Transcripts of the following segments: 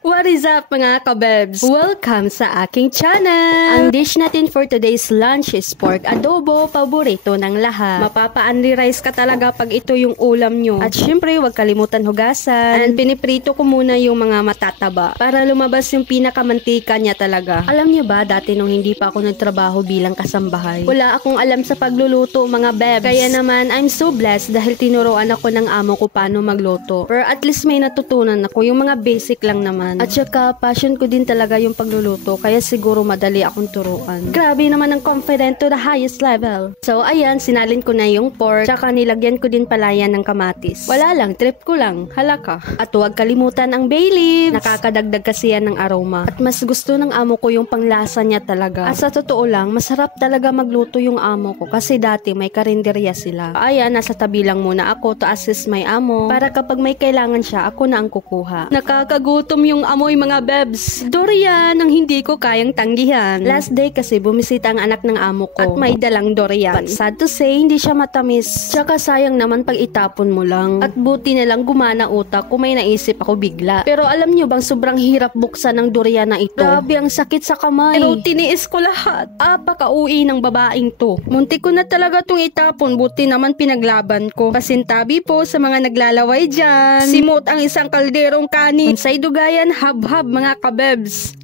What is up mga kabebs? Welcome sa aking channel! Ang dish natin for today's lunch is pork adobo, paborito ng lahat. Mapapa-unli rice ka talaga pag ito yung ulam nyo. At syempre, huwag kalimutan hugasan. And piniprito ko muna yung mga matataba para lumabas yung pinakamantika niya talaga. Alam nyo ba, dati nung hindi pa ako nagtrabaho bilang kasambahay, wala akong alam sa pagluluto mga bebs. Kaya naman, I'm so blessed dahil tinuruan ako ng amo ko paano magluto. Pero at least may natutunan ako, yung mga basic lang naman. At saka, passion ko din talaga yung pagluluto, kaya siguro madali akong turuan. Grabe naman ang confident to the highest level. So, ayan, sinalin ko na yung pork, tsaka nilagyan ko din pala yan ng kamatis. Wala lang, trip ko lang, halaka. At huwag kalimutan ang bay leaves. Nakakadagdag kasi yan ng aroma. At mas gusto ng amo ko yung panglasa niya talaga. At sa totoo lang, masarap talaga magluto yung amo ko, kasi dati may karinderya sila. Ayan, nasa tabi lang muna ako to assist my amo, para kapag may kailangan siya, ako na ang kukuha. Nakakagutom yung amoy mga bebs. Durian ang hindi ko kayang tanggihan. Last day kasi bumisita ang anak ng amo ko at may dalang durian. But sad to say, hindi siya matamis. Tsaka sayang naman pag itapon mo lang. At buti na lang gumana utak kung may naisip ako bigla. Pero alam nyo bang sobrang hirap buksan ng durian na ito? Grabe ang sakit sa kamay. Pero tiniis ko lahat. Apaka-uwi ng babaeng to. Muntik ko na talaga tong itapon, buti naman pinaglaban ko. Pasintabi po sa mga naglalaway dyan. Simot ang isang kalderong kanin. Unsay dugayan, hab-hab mga kabebs.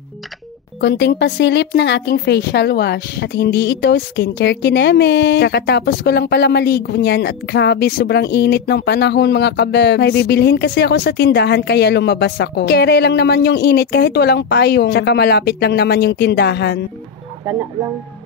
Konting pasilip ng aking facial wash. At hindi ito skincare kineme. Kakatapos ko lang pala maligo niyan at grabe sobrang init ng panahon mga kabebs. May bibilhin kasi ako sa tindahan kaya lumabas ako. Kere lang naman yung init kahit walang payong. Tsaka malapit lang naman yung tindahan. Kana lang.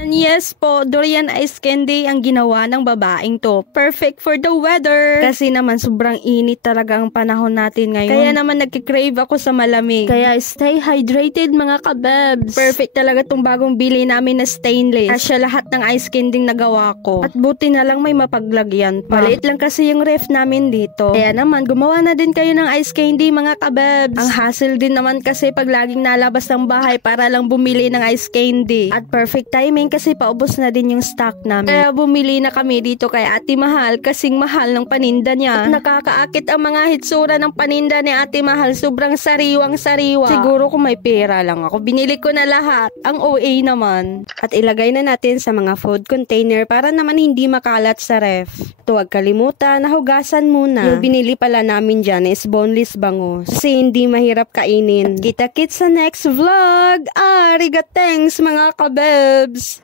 And yes po, durian ice candy ang ginawa ng babaeng to. Perfect for the weather. Kasi naman sobrang init talaga ang panahon natin ngayon. Kaya naman nagkikrave ako sa malamig. Kaya stay hydrated mga kabebs. Perfect talaga tong bagong bili namin na stainless. Kasya lahat ng ice candy nagawa ko. At buti na lang may mapaglagyan pa. Maliit lang kasi yung ref namin dito. Kaya naman gumawa na din kayo ng ice candy mga kabebs. Ang hassle din naman kasi pag laging nalabas ng bahay para lang bumili ng ice candy. At perfect timing kasi paubos na din yung stock namin. Kaya bumili na kami dito kay Ate Mahal kasing mahal ng paninda niya. At nakakaakit ang mga hitsura ng paninda ni Ate Mahal. Sobrang sariwang-sariwa. Siguro kung may pera lang ako, binili ko na lahat. Ang OA naman. At ilagay na natin sa mga food container para naman hindi makalat sa ref. Huwag kalimutan na hugasan muna. Yung binili pala namin dyan is boneless bangus. Kasi hindi mahirap kainin. Kita-kits sa next vlog. Arigatangs mga kabebs!